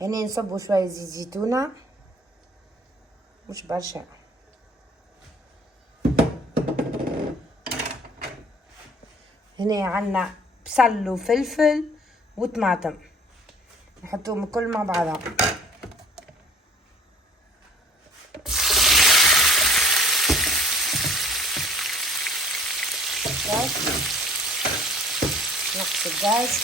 هنا نصبوا شوية زيت زيتونة، مش برشا. هنا عنا بصل وفلفل وطماطم، نحطوهم الكل مع بعضهم. نقص الغاز.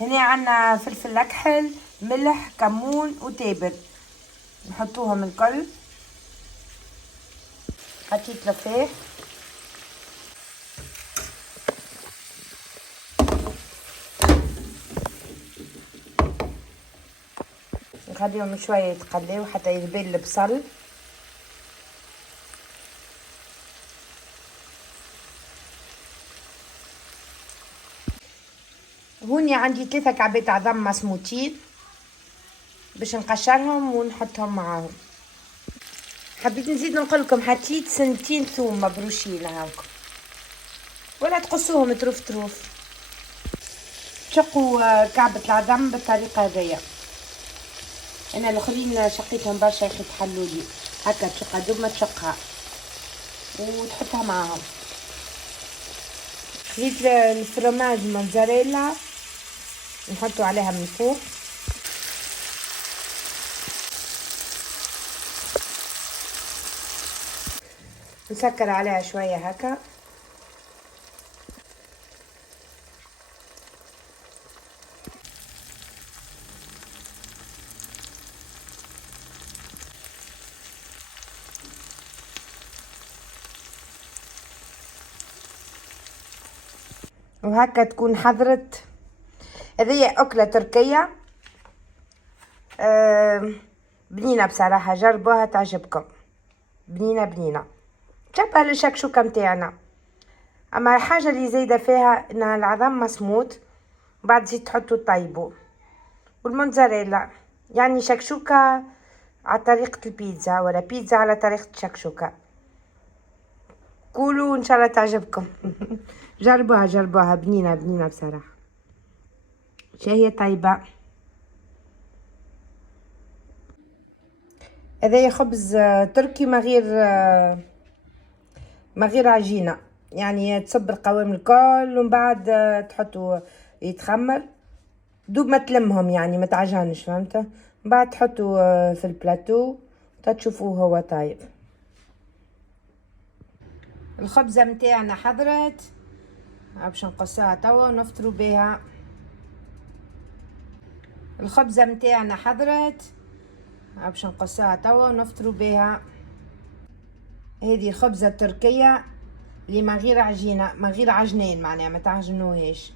هنا عنا فلفل اكحل، ملح، كمون وتابل، نحطوهم الكل. حطيت لفاح، نخليهم شويه يتقليو حتى يذبل البصل. هوني عندي 3 كعبات عظم مسموطين باش نقشرهم ونحطهم معاهم. حبيت نزيد نقولكم حطيت سنتين ثوم مبروشين هاكم، ولا تقصوهم تروف تروف. شقوا كعبة العظم بالطريقة هذيا. انا الاخرين شقيتهم برشا يا اخي تحلولي هكا، تشقها دوب ما تشقها وتحطها معاهم. خليت الفرماج موتزاريلا نحطو عليها من فوق. نسكر عليها شوية هكا. وهكا تكون حضرت. هذه أكلة تركية بنينة بصراحة، جربوها تعجبكم. بنينة بنينة تشبه للشكشوكة متاعنا، اما الحاجة اللي زايدة فيها انها العظم مسموط، بعد زيد تحطو طيبو، والموتزاريلا يعني شكشوكة على طريقة البيتزا، ولا بيتزا على طريقة شكشوكة. قولوا ان شاء الله تعجبكم. جربوها بنينة بنينة بصراحة، شاهية طيبة. هذا خبز تركي ما غير عجينة، يعني تصب القوام الكل ومن بعد تحطوا يتخمر دوب ما تلمهم، يعني ما تعجنش، فهمت؟ من بعد تحطوا في البلاتو تشوفوه هو طايب. الخبزة متاعنا حضرت، باش نقصوها توا ونفطروا بها. الخبزة متاعنا حضرت، باش نقصوها توا ونفطروا بها. هذه الخبزة التركية اللي ما غير عجينة، ما غير عجنين، معناها ما تعجنوهاش.